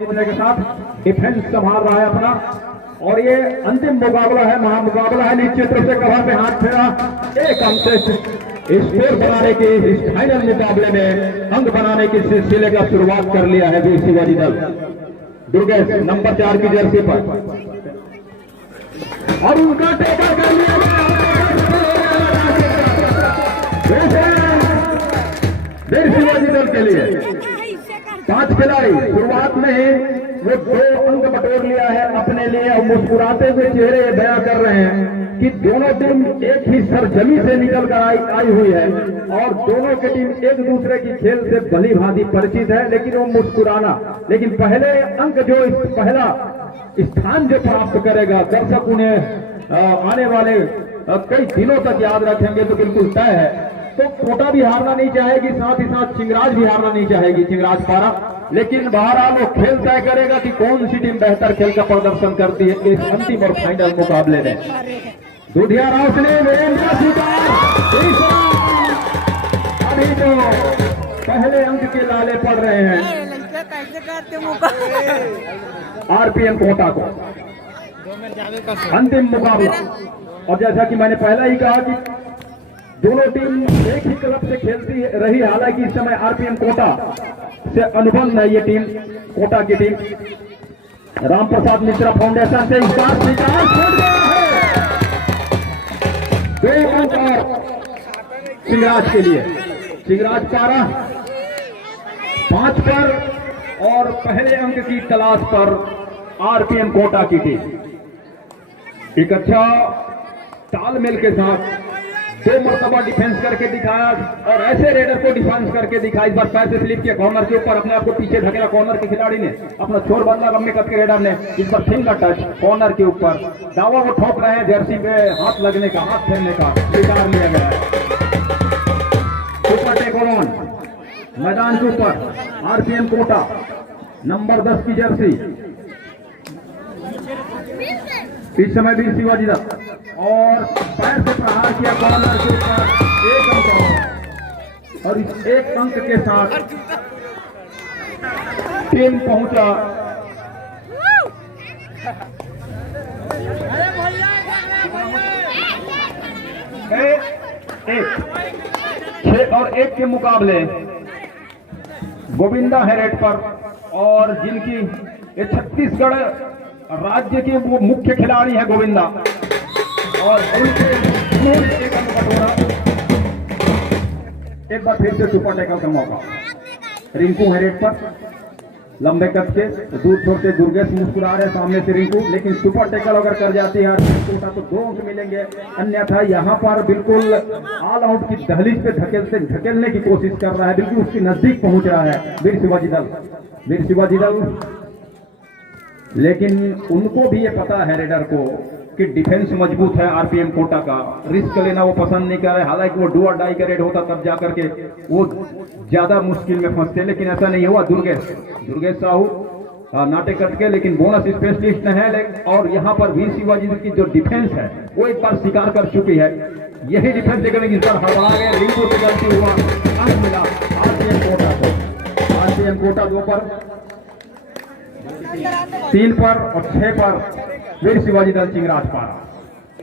जीतने के साथ डिफेंस संभाल रहा है अपना, और ये अंतिम मुकाबला है, महामुकाबला है। नीचे तरफ से कहा पे हाथ फेरा, एक अंक से स्कोर बनाने के इस फाइनल मुकाबले में अंक बनाने के सिलसिले का शुरुआत कर लिया है वीर शिवाजी दल। दुर्गेश नंबर 4 की जर्सी पर, और उनका टेकर कर लिया वीर शिवाजी दल के लिए। 5 खिलाड़ी शुरुआत में ही वो 2 अंक बटोर लिया है अपने लिए, और मुस्कुराते हुए चेहरे बयां कर रहे हैं कि दोनों टीम एक ही सरजमी से निकलकर आई हुई है, और दोनों की टीम एक दूसरे की खेल से भली भांति परिचित है। लेकिन वो मुस्कुराना, लेकिन पहले अंक जो पहला स्थान जो प्राप्त करेगा, दर्शक उन्हें आने वाले कई दिनों तक याद रखेंगे तो बिल्कुल तय है। तो कोटा भी हारना नहीं चाहेगी, साथ ही साथ चिंगराज भी हारना नहीं चाहेगी, चिंगराज पारा। लेकिन बहरहाल वो खेल तय करेगा कि कौन सी टीम बेहतर खेल का प्रदर्शन करती है इस अंतिम और फाइनल मुकाबले में। दुधिया राउत ने अभी तो पहले अंक के लाले पड़ रहे हैं आरपीएम कोटा को। अंतिम मुकाबला, और जैसा कि मैंने पहला ही कहा कि दोनों टीम एक ही क्लब से खेलती रही, हालांकि इस समय आरपीएम कोटा से अनुबंध है ये टीम, कोटा की टीम। राम प्रसाद मिश्रा फाउंडेशन से इस बार स्वीकार छोड़ गया है 2 अंक और चिंगराज के लिए। चिंगराज पारा 5 पर, और पहले अंक की तलाश पर आरपीएम कोटा की टीम। एक अच्छा तालमेल के साथ 2 मरतबा डिफेंस करके दिखाया, और ऐसे रेडर को डिफेंस करके दिखाया। इस बार पैर से स्लिप किया कॉर्नर के ऊपर, अपने आप को पीछे ढकेला कॉर्नर के खिलाड़ी ने, अपना छोर बदला गम्मे कट के रेडर ने। इस बार फिंगर टच कॉर्नर के ऊपर, दावा वो ठोक रहे हैं जर्सी पे हाथ लगने का, हाथ फेरने का स्वीकार लिया गया है। सुपर टेक ऑन मैदान के ऊपर आरपीएम कोटा नंबर 10 की जर्सी। इस समय भी शिवाजी दल, और पैर से प्रहार किया कॉर्नर के ऊपर, 1 अंक, और इस 1 अंक के साथ टीम पहुंचा एक 6 और 1 के मुकाबले गोविंदा है रेड पर, और जिनकी ये छत्तीसगढ़ राज्य के वो मुख्य खिलाड़ी है गोविंदा, और उनके 1 अंक बटोरा। एक बार फिर से सुपर टैकल का मौका, रिंकू है रेड पर, लंबे कद के दूर छोड़ के दुर्गेश मुस्कुरा रहे सामने से रिंकू, लेकिन सुपर टैकल अगर कर जाती है तो 2 अंक मिलेंगे। अन्यथा यहाँ पर बिल्कुल ऑल आउट की दहलीज पे धकेलने की कोशिश कर रहा है, बिल्कुल उसके नजदीक पहुंच रहा है वीर शिवाजी दल। वीर शिवाजी दल, लेकिन उनको भी ये पता है रेडर को कि डिफेंस मजबूत है आरपीएम कोटा का, रिस्क लेना वो पसंद नहीं कर रहे। हालांकि वो डू और डाई का रेड होता तब जाकर के वो ज्यादा मुश्किल में फंसते, लेकिन ऐसा नहीं हुआ। दुर्गेश साहू नाटे कट के, लेकिन बोनस स्पेशलिस्ट है, और यहाँ पर वीर शिवाजी की जो डिफेंस है वो एक बार स्वीकार कर चुकी है। यही डिफेंस देखने इस बार हड़बड़ा गए, रिंकू से गलती हुआ, अंक मिला आरपीएम कोटा को। आरपीएम कोटा 2 पर, 3 पर और 6 पर वीर शिवाजी दल चिंगराज पारा।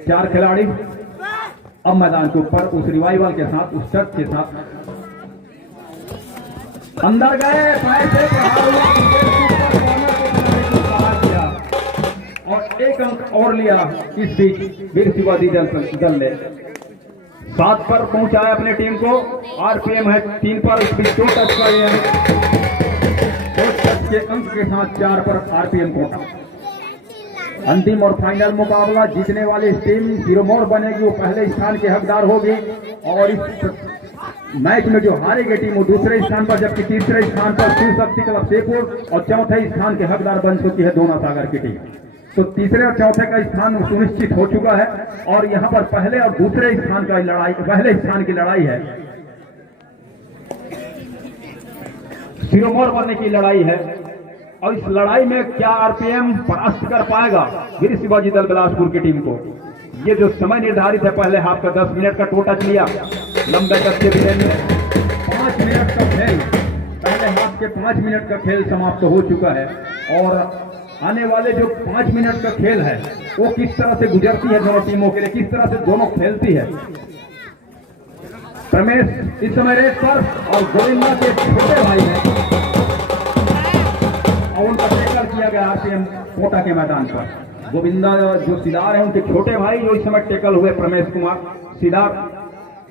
4 खिलाड़ी अब मैदान के ऊपर उस रिवाइवल के साथ, उस टच के साथ अंदर गए, पैर से प्रहार हुआ, और 1 अंक और लिया। इस बीच वीर शिवाजी दल ने 7 पर पहुंचाया अपने टीम को। आरपीएम है 3 पर, इस बीच 2 टच कर लिया, 2 टच के अंक के साथ 4 पर आरपीएम कोटा। अंतिम और फाइनल मुकाबला, जीतने वाली टीम सिरमौर बनेगी, वो पहले स्थान के हकदार होगी, और इस मैच में जो हारेगी टीम वो दूसरे स्थान पर, जबकि तीसरे स्थान पर शिव शक्ति क्लब सेपुर, और चौथे स्थान के हकदार बन चुकी है दोना सागर की टीम। तो तीसरे और चौथे का स्थान सुनिश्चित हो चुका है, और यहाँ पर पहले और दूसरे स्थान का लड़ाई, पहले स्थान की लड़ाई है, सिरमौर बनने की लड़ाई है। और इस लड़ाई में क्या आरपीएम परास्त कर पाएगा वीर शिवाजी दल बिलासपुर की टीम को? ये जो समय निर्धारित है, पहले हाफ का 10 मिनट का टो टच लिया, लंबे कद के विजय में 5 मिनट का खेल, पहले हाफ के 5 मिनट का खेल समाप्त हो चुका है। और आने वाले जो 5 मिनट का खेल है वो किस तरह से गुजरती है दोनों टीमों के लिए, किस तरह से दोनों खेलती है। रमेश इस समय रेस पर और गोविंदा के छोटे भाई हैं और उनका टैकल किया गया आरपीएम कोटा के मैदान पर। गोविंदा जो सिदार है उनके छोटे भाई जो इस समय टैकल हुए प्रमेश कुमार सिदार।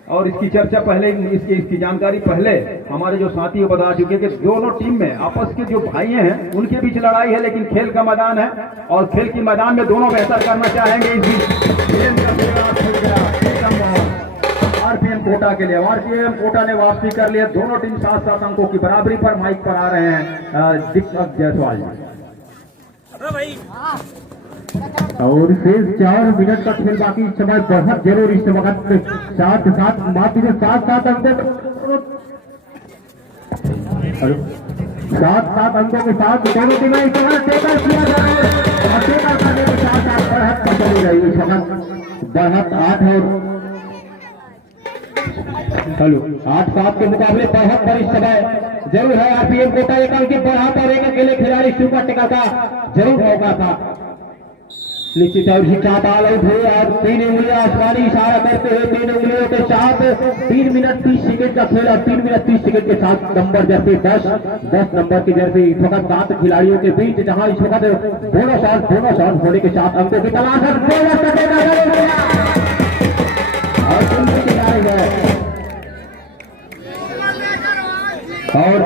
और इसकी चर्चा पहले इसकी जानकारी पहले हमारे जो साथी बता चुके कि दोनों टीम में आपस के जो भाई हैं उनके बीच लड़ाई है, लेकिन खेल का मैदान है और खेल के मैदान में दोनों बेहतर करना चाहेंगे। इस बीच आरपीएम कोटा के लिए आरपीएम कोटा ने वापसी कर लिया। दोनों टीम 7-7 अंकों की बराबरी पर माइक पर आ रहे हैं दीपक जायसवाल। और शेष 4 मिनट का खेल बाकी, इस समय बहुत जरूर इस वक्त 7-7 माफी से 7-7 अंकों 7-7 अंकों के साथ दोनों टीमें इस समय टेकल किया जा रहा है और टेकल करने के साथ साथ बढ़त पर चली गई। इस वक्त बढ़त 8 और 8-7 के मुकाबले बढ़त पर इस समय जरूर है आरपीएम कोटा। एक अंक की बढ़त और एक अकेले खिलाड़ी सुपर टेकल का जरूर मौका था। निश्चित है उसकी चाप आल आउट हुई और 3 उंगलियां आसमानी इशारा करते हुए 3 उंगलियों के साथ 3 मिनट 30 सेकंड का खेल और 3 मिनट 30 सेकंड के साथ नंबर जर्सी 10 नंबर की जर्सी इस वक्त 7 खिलाड़ियों के बीच, जहां इस वक्त दोनों शॉट होने के साथ अंकों की तलाश है और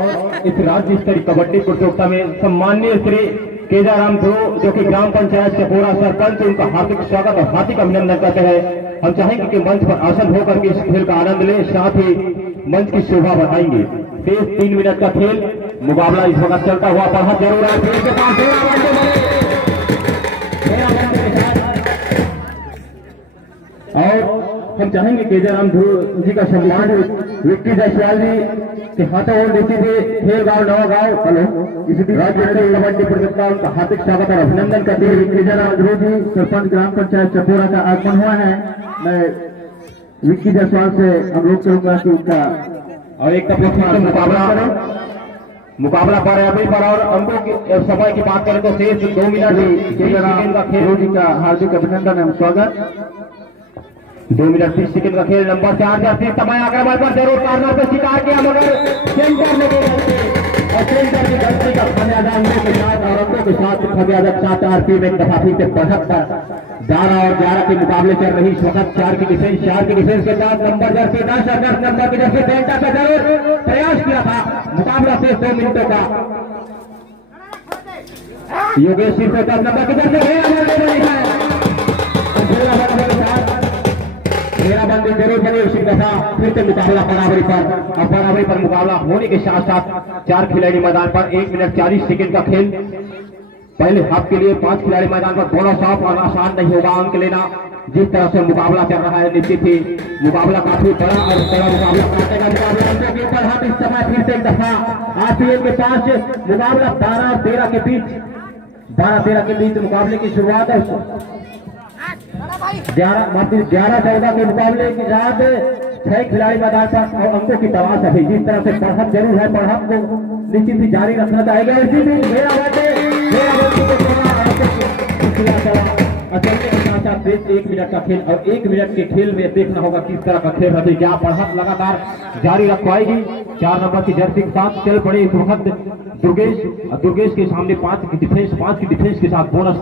इस राज्य स्तरीय कबड्डी प्रतियोगिता में सम्माननीय श्री केजाराम ध्रुव जो कि ग्राम पंचायत चपोरा सरपंच, उनका हार्दिक स्वागत और हार्दिक अभिनंदन करते हैं। हम चाहेंगे कि मंच पर आसन होकर के इस खेल का आनंद लें, साथ ही मंच की शोभा बढ़ाएंगे। शेष 3 मिनट का खेल मुकाबला इस वक्त चलता हुआ बढ़ा जरूर है। खेल के पास और हम चाहेंगे केजाराम ध्रुव जी का सम्मान विक्की जायसवाल जी के हाथों और नीचे से खेल गांव नवा गांव इस राज्य स्तरीय कबड्डी प्रतियोगिता उनका हार्दिक स्वागत और अभिनंदन करते हुए केजाराम ध्रुव जी सरपंच ग्राम पंचायत चपोरा का आगमन हुआ है। मैं विक्की जायसवाल से अनुरोध करूंगा कि उनका और एक मुकाबला पर अभी पर और अंकों के समय की बात करें तो शेष 2 मिनट का खेल का हार्दिक अभिनंदन एवं स्वागत। 2 मिनट 30 सेकंड का खेल नंबर 4 जैसे समय आक्रमण पर जरूर कॉर्नर पर शिकार किया मगर सेंटर में और सेंटर की गलती का खमियाजा अंकों के साथ और अंकों के साथ खमियाजा के साथ आरपीएम एक दफा फिर से बढ़त पर 12 और 11 के मुकाबले चल रही इस वक्त 4 की डिफेंस के साथ नंबर जैसे 10 नंबर की जैसे सेंटर पर जरूर प्रयास किया था। मुकाबला से 2 मिनटों का योगेश सिंह से 10 नंबर की जैसे घेराबंदी जरूर बनी उसी दफा फिर से मुकाबला बराबरी पर और बराबरी पर मुकाबला होने के साथ साथ 4 खिलाड़ी मैदान पर 1 मिनट 40 सेकंड का खेल। पहले हाफ के लिए 5 खिलाड़ी मैदान पर थोड़ा साफ और आसान नहीं होगा अंक लेना। जिस तरह से मुकाबला चल रहा है निश्चित ही मुकाबला काफी बड़ा और बड़ा मुकाबला काटेगा। मुकाबला के ऊपर हाथ इस समय फिर से एक दफा आरपीएम के पास मुकाबला 12 और 13 के बीच मुकाबले की शुरुआत है। 11-14 के मुकाबले के साथ 6 खिलाड़ी मैदान पर और अंकों की तलाश है। जिस तरह से बढ़त जरूर है, बढ़त को निश्चित ही जारी रखना चाहेगा। इसी बीच चलने के साथ साथ 1 मिनट का खेल और 1 मिनट के खेल में देखना होगा किस तरह का खेल है। क्या बढ़त लगातार जारी रखवाएगी। 4 नंबर की जर्सी के साथ चल पड़े इस वक्त दुर्गेश के सामने 5 की डिफेंस के साथ बोनस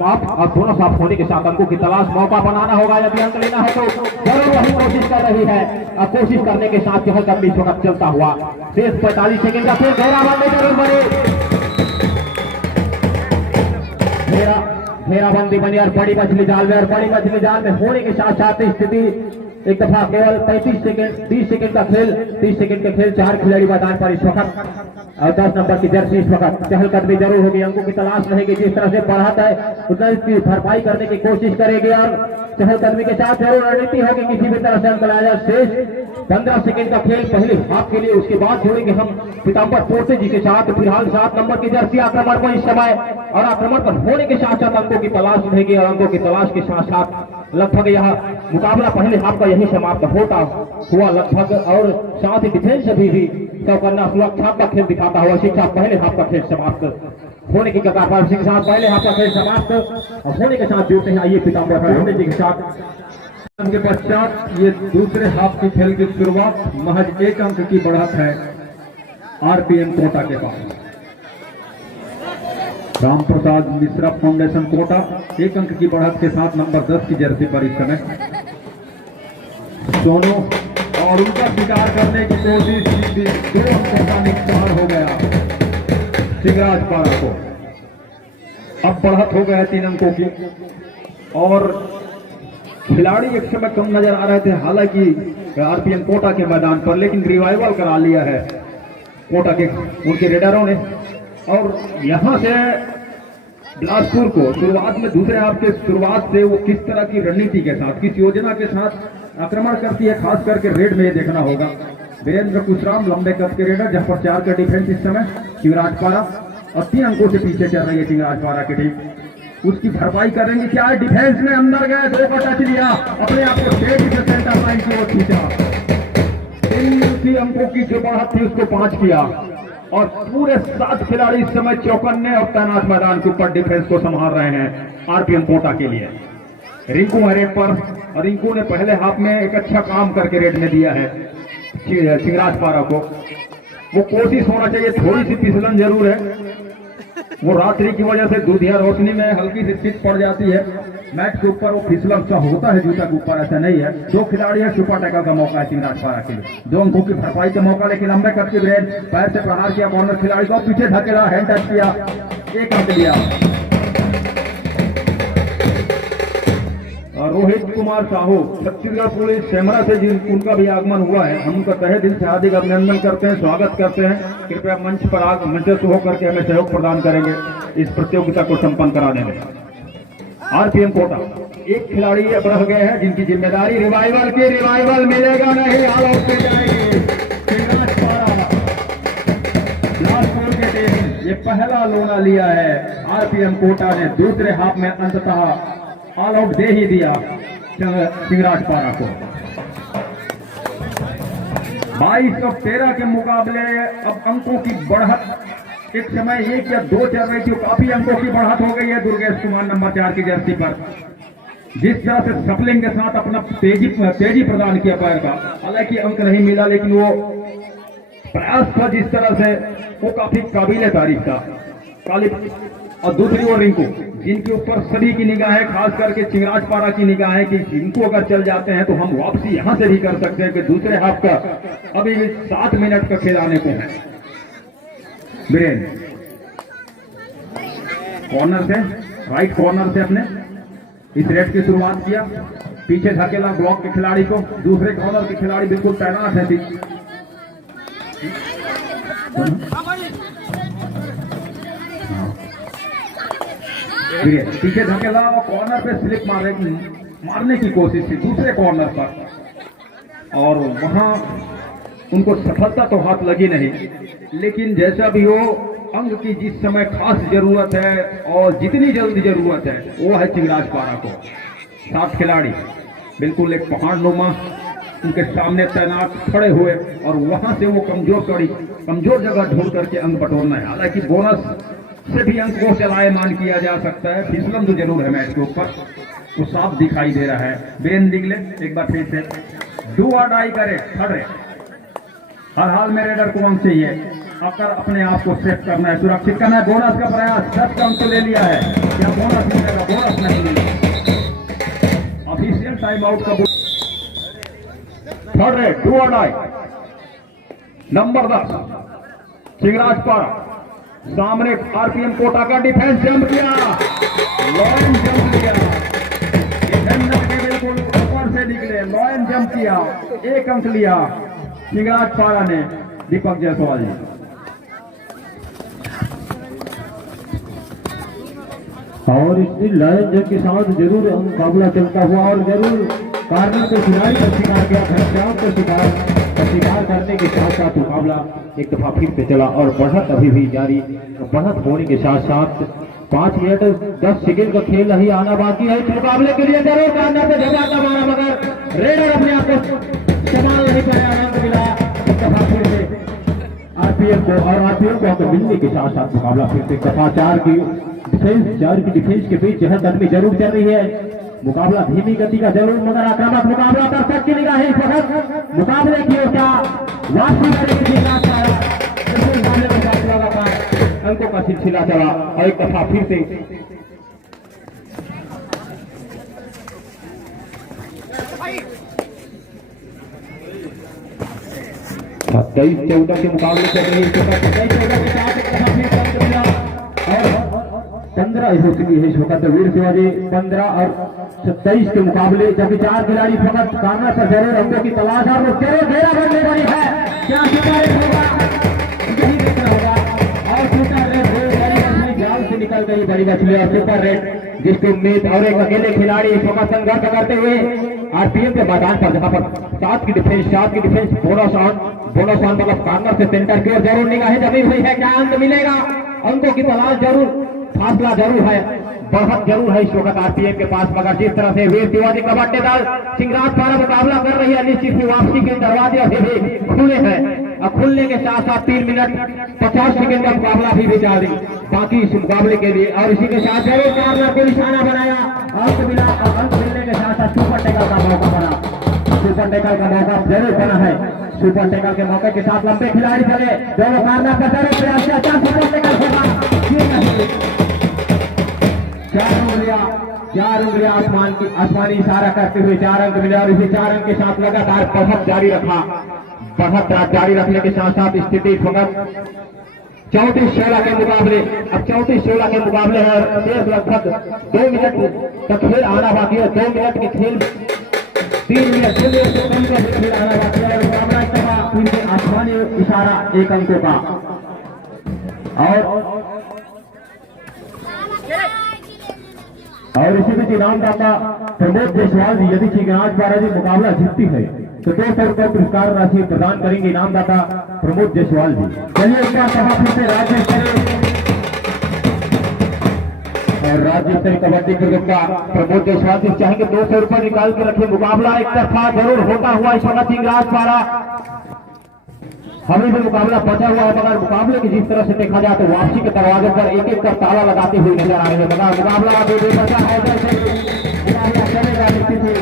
माफ और बोनस ऑफ होने के साथ अंकों की तलाश मौका बनाना होगा। यदि अंक लेना है तो जरूर वही कोशिश कर रही है और कोशिश करने के साथ चहलकदमी इस वक्त चलता हुआ शेष 45 सेकंड का खेल घेराबंदी बनी और बड़ी मछली जाल में होने के साथ साथ स्थिति एक दफा केवल 30 सेकंड का खेल 30 सेकंड का खेल 4 खिलाड़ी मैदान पर इस वक्त और 10 नंबर की जर्सी इस वक्त चहलकदमी जरूर होगी। अंकों की तलाश रहेगी। जिस तरह से बढ़ाता है उतना इसकी भरपाई करने की कोशिश करेगी और चहलकदमी के साथ जरूर रणनीति होगी किसी भी तरह से अंक लाया जाए। शेष 15 सेकंड का खेल पहले हाफ के लिए, उसके बाद जोड़ेंगे हम पीताम्बर पोर्टे जी के साथ। फिलहाल 7 नंबर की जर्सी आक्रमण पर इस समय और आक्रमण पर होने के साथ साथ अंकों की तलाश रहेगी और अंकों की तलाश के साथ साथ लगभग यह मुकाबला पहले हाफ का यही समाप्त होता हुआ लगभग और साथ ही डिफेंस भी करना सुरक्षा का खेल दिखाता हुआ शिक्षा पहले हाफ का खेल समाप्त होने की कगार पर सिंह साहब पहले हाथ का खेल समाप्त और होने के साथ जुड़ते हैं आइए पीताम्बर होने जी के साथ। के पश्चात ये दूसरे हाफ की खेल की शुरुआत महज 1 अंक की बढ़त है आरपीएम कोटा के पास। राम प्रसाद मिश्रा फाउंडेशन कोटा 1 अंक की बढ़त के साथ नंबर 10 की जर्सी पर इस समय सोनू और उनका शिकार करने की कोशिश की 2 अंकों का नुकसान हो गया सिंहराज पारा को। अब बढ़त हो गया 3 अंकों की और खिलाड़ी एक समय कम नजर आ रहे थे हालांकि आरपीएम कोटा के मैदान पर, लेकिन रिवाइवल करा लिया है कोटा के उनके रेडरों ने। और यहां से बिलासपुर को शुरुआत में दूसरे हाफ के शुरुआत से वो किस तरह की रणनीति के साथ, किस योजना के साथ आक्रमण करती है, खास करके रेड में ये देखना होगा। वीरेंद्र कुशराम लंबे कद के रेडर, जहां पर 4 का डिफेंस इस समय शिवराज पारा और 3 अंकों से पीछे चल रही है शिवराज पारा की टीम। उसकी भरपाई करेंगे क्या है, डिफेंस में अंदर गए, 2 का टच लिया, अपने आप को तेजी से सेंटर लाइन की ओर खींचा, 3 अंकों की जो बढ़त थी उसको 5 किया और पूरे 7 खिलाड़ी इस समय चौकन्ने और तैनात मैदान के ऊपर डिफेंस को संभाल रहे हैं आरपीएम कोटा के लिए। रिंकू है रेड पर और रिंकू ने पहले हाफ में एक अच्छा काम करके रेड में दिया है सिंहराज पारा को। वो कोशिश होना चाहिए, थोड़ी सी फिसलन जरूर है, वो रात्रि की वजह से दूधिया रोशनी में हल्की सी पिच पड़ जाती है मैट के ऊपर, वो फिसलन सा होता है जूता के ऊपर, ऐसा नहीं है। 2 खिलाड़ी है, सुपर टैकल का मौका है सिंहराज पारा के लिए, 2 अंकों की भरपाई का मौका, लेकिन लंबे कद के ब्रेन पैर से प्रहार किया कॉर्नर खिलाड़ी को, पीछे धकेला, हैंड टच किया, 1 अंक लिया। रोहित कुमार साहू छत्तीसगढ़ पुलिस सेमरा से जिन उनका भी आगमन हुआ है, हम उनका तहे दिल से हार्दिक अभिनंदन करते हैं, स्वागत करते हैं। कृपया मंच पर मंचस्थ होकर के हमें सहयोग प्रदान करेंगे इस प्रतियोगिता को संपन्न कराने में। आरपीएम कोटा 1 खिलाड़ी अब रह गए हैं जिनकी जिम्मेदारी रिवाइवल की, रिवाइवल मिलेगा नहीं, ऑल आउट पे जाएगी सिंहराज पारा। बिलासपुर के टीम ये पहला लोना लिया है, आरपीएम कोटा ने दूसरे हाफ में अंततः ऑल आउट दे ही दिया सिंहराज पारा को। 22-13 के मुकाबले अब अंकों की बढ़त एक समय 1 या 2 चल रही थी, काफी अंकों की बढ़त हो गई है दुर्गेश कुमार नंबर 4 की जर्सी पर। जिस तरह से सफलिंग के साथ अपना तेजी प्रदान किया पैर का, हालांकि अंक नहीं मिला लेकिन वो प्रयास था जिस तरह से, वो काफी काबिल तारीफ था। और दूसरी ओर रिंकू जिनके ऊपर सभी की निगाहें, खास करके सिंहराज पारा की निगाहें कि इनको अगर चल जाते हैं तो हम वापसी यहां से भी कर सकते हैं कि दूसरे हाफ का अभी 7 मिनट का खेल आने को है। वीरेंद्र कॉर्नर से, राइट कॉर्नर से अपने इस रेड की शुरुआत किया, पीछे धकेला ब्लॉक के खिलाड़ी को, दूसरे कॉर्नर के खिलाड़ी बिल्कुल तैनात है। पीछे धकेला और कॉर्नर पे स्लिप मारने की कोशिश थी दूसरे कॉर्नर पर और वहां उनको सफलता तो हाथ लगी नहीं, लेकिन जैसा भी हो अंग की जिस समय खास जरूरत है और जितनी जल्दी जरूरत है वो है सिंहराज पारा को। 7 खिलाड़ी बिल्कुल एक पहाड़ नुमा उनके सामने तैनात खड़े हुए और वहां से वो कमजोर जगह ढूंढ करके अंक बटोरना है। हालांकि बोनस से भी अंक को चलायमान किया जा सकता है, फिसलन तो जरूर है मैच के ऊपर, वो साफ दिखाई दे रहा है। बेन दिगले एक बार फिर से डू और डाई करे, खड़े हर हाल में रेडर को अंक चाहिए, अगर अपने आप को सेफ करना है, सुरक्षित करना है। बोनस का प्रयास 10 का अंक तो ले लिया है, क्या बोनस मिलेगा? बोनस नहीं मिलेगा। ऑफिशियल टाइम आउट का थर्ड रेड डू और डाई नंबर 10 सिंहराज पारा, सामने आरपीएम कोटा का डिफेंस जंप किया, लॉयन जंप किया, डिफेंडर के बिल्कुल ऊपर से निकले, लॉयन जंप किया, 1 अंक लिया सिंहराज पारा ने। दीपक जायसवाल जी और इसमें लॉयन जंप के साथ जरूर मुकाबला चलता हुआ और जरूर कार्नर को खिलाड़ी का शिकार किया, घनश्याम को शिकार करने के साथ साथ मुकाबला एक दफा फिर से चला और बढ़त अभी भी जारी। बढ़त होने के साथ साथ 5 मिनट 10 सेकेंड का खेल ही आना बाकी है। इस मुकाबले के लिए जरूर कार्नर पे झपाटा मारा मगर रेडर अपने आप को संभाल नहीं पाया, आनंद मिला। एक दफा फिर से आरपीएम को और आरपीएम को अंक मिलने के साथ साथ मुकाबला फिर से दफा 4 की डिफेंस के बीच जहद आदमी जरूर चल रही है। मुकाबला धीमी गति का जरूर मगर आक्रामक मुकाबला दर्शक की निगाहें इस वक्त मुकाबले की ओर क्या वापसी करेगी अंकों का सिलसिला चला और एक दफा फिर से 23-14 के मुकाबले चल रही है। 27-14 के साथ एक दफा फिर और 15 हो चुकी है इस वक्त वीर शिवाजी 15 और 27 के मुकाबले, जबकि 4 खिलाड़ी फकत कार्नर पर जरूर अंकों की तलाश है और जरूर घेरा बनने वाली है। क्या सुपर होगा यही देखना होगा। और सुपर रेड जाल से निकल गई बड़ी मछली और सुपर रेड जिसकी उम्मीद और एक अकेले खिलाड़ी इस वक्त संघर्ष करते हुए आरपीएम के मैदान पर जहां पर 7 की डिफेंस बोनस ऑन मतलब कार्नर से सेंटर की ओर जरूर निगाहें जमी हुई है। क्या अंक मिलेगा? अंकों की तलाश जरूर, फासला जरूर है, बढ़त जरूर है इस वक्त आरपीएम के पास। मगर जिस तरह से वीर शिवाजी कबड्डी दल चिंगराज द्वारा मुकाबला कर रही है, निश्चित ही वापसी के दरवाजे अभी भी खुले हैं और खुलने के साथ साथ 3 मिनट 50 सेकंड का मुकाबला भी जारी बाकी इस मुकाबले के लिए। और इसी के साथ जरूर कार्नर को निशाना बनाया, अंक मिला और अंक मिलने के साथ साथ सुपर टेकल का मौका बना। सुपर टेकल का मौका जरूर बना है। सुपर टेकल के मौके के साथ लंबे खिलाड़ी चले, दोनों कार्नर पर जरूर प्रयास किया, सुपर टेकल होगा। 4 उंगलियां आसमानी इशारा करते हुए 4 अंक मिले और इसी 4 अंक के साथ लगातार बढ़त जारी रखा। बढ़त जारी रखने के साथ साथ स्थिति फकत 34-16 के मुकाबले, अब 34-16 के मुकाबले है और शेष लगभग 2 मिनट का खेल आना बाकी है। 2 मिनट के खेल 3 मिनट से कम का खेल आना बाकी है। मुकाबला फिर से आसमानी इशारा 1 अंकों का। और इसी बीच इनामदाता प्रमोद जायसवाल जी यदि चिंगराज द्वारा जी मुकाबला जीतती है तो 200 रुपये पुरस्कार राशि प्रदान करेंगे इनामदाता प्रमोद जायसवाल जी। चलिए इसका सभा फिर से राज्य स्तरीय और राज्य स्तरीय कबड्डी प्रतियोगिता प्रमोद जायसवाल जी चाहेंगे 200 रुपये निकाल के रखे। मुकाबला एक तरफा जरूर होता हुआ इस वक्त चिंगराज द्वारा हमें भी मुकाबला बचा हुआ है, मगर मुकाबले की जिस तरह से देखा जाए तो वापसी के दरवाजे पर एक कर ताला लगाते हुए नजर आ रहे हैं। मगर मुकाबला अभी भी बचा है, मुकाबला चलेगा निश्चित ही।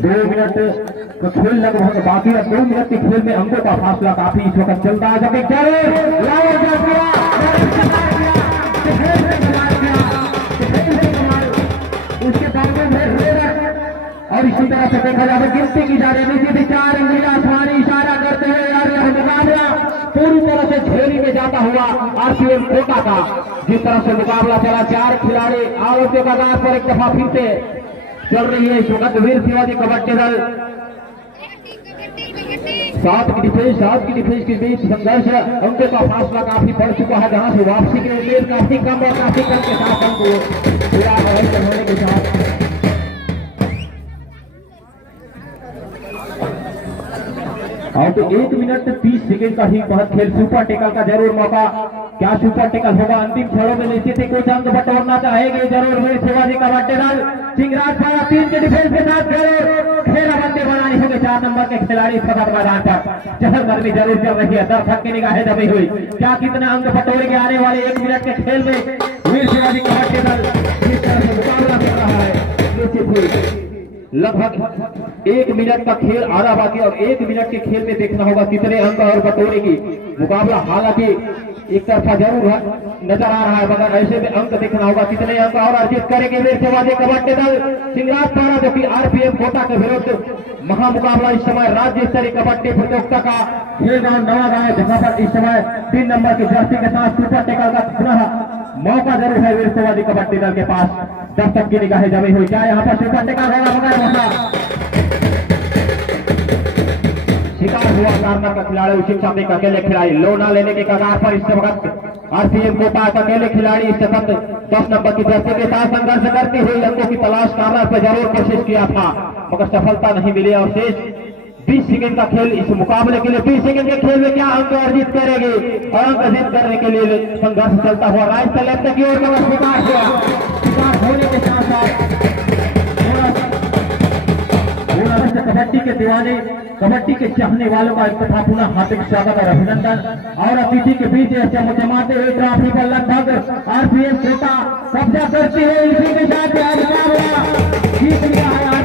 2 मिनट का खेल लगभग बाकी है। 2 मिनट के खेल में अंकों का फासला काफी इस वक्त चलता है। जब उसके बावजूद और इसी तरह से देखा जाए गिनती की जा रही है। 4 उंगलियां आसमानी इशारा करते हुए यार यह मुकाबला पूरी तरह से झेरी में जाता हुआ आरपीएम कोटा का जिस तरह से मुकाबला चला। 4 खिलाड़ी आवत के कगार पर एक दफा फिर से चल रही है इस वक्त वीर शिवाजी कबड्डी दल। 7 की डिफेंस के बीच संघर्ष, अंकों का फासला काफी बढ़ चुका है, जहां से वापसी की उम्मीद काफी कम और काफी कम के साथ हमको पूरा होने के साथ और तो 1 मिनट 30 सेकंड का ही बहुत खेल। सुपर टेकल का जरूर मौका, क्या सुपर टेकल होगा? अंतिम क्षणों में निश्चित ही कुछ अंक बटोरना चाहेंगे जरूर वीर शिवाजी कबड्डी दल। चिंगराज द्वारा 3 के डिफेंस के साथ घेराबंदी बनानी होगी। 4 नंबर के खिलाड़ी फकत मैदान पर चहलगर्मी जरूर चल रही है, दर्शक की निगाहें जमी हुई। क्या कितना अंक बटोरेंगे आने वाले 1 मिनट के खेल में वीर शिवाजी कबड्डी दल जिस तरह से मुकाबला कर रहा है? निश्चित ही लगभग 1 मिनट का खेल आना बाकी और 1 मिनट के खेल में देखना होगा कितने अंक और बटोरेगी मुकाबला। हालांकि एक तरफा जरूर नजर आ रहा है, मगर ऐसे में अंक देखना होगा कितने अंक और अर्जित करेंगे वीर शिवाजी कबड्डी दल चिंगराज द्वारा, जो कि आरपीएम कोटा के विरुद्ध महामुकाबला इस समय राज्य स्तरीय कबड्डी प्रतियोगिता का खेलगांव नवा गांव, जहां पर इस समय 3 नंबर की जर्सी के साथ सुपर टेकल का पुनः मौका जरूर है वीर शिवाजी कबड्डी दल के पास। दर्शक की निगाहें जमी हुई, क्या यहाँ पर सुपर टेकल होगा? मगर शिकार हुआ कार्नर का खिलाड़ी उचित समय का अकेले खिलाड़ी लोना लेने के कगार पर इस वक्त आरपीएम कोटा का अकेले खिलाड़ी इस वक्त 10 नंबर की जर्सी के साथ संघर्ष करती हुई अंकों की तलाश कार्नर पर जरूर कोशिश किया था, मगर सफलता नहीं मिली। और शेष 20 सेकंड का खेल इस मुकाबले के लिए 20 सेकंड के खेल में क्या अंक अर्जित करेगी? और अंक अर्जित करने के लिए संघर्ष चलता हुआ राइट से लेफ्ट की ओर का शिकार हुआ। शिकार होने के साथ साथ समस्त कबड्डी के दीवाने, कबड्डी के चाहने वालों का एक दफा पुनः हार्दिक स्वागत और अभिनंदन। और अतिथि के बीच चमचमाते हुए ट्रॉफी पर लगभग आरपीएम कोटा कब्जा करती है। इसी के साथ जीत लिया है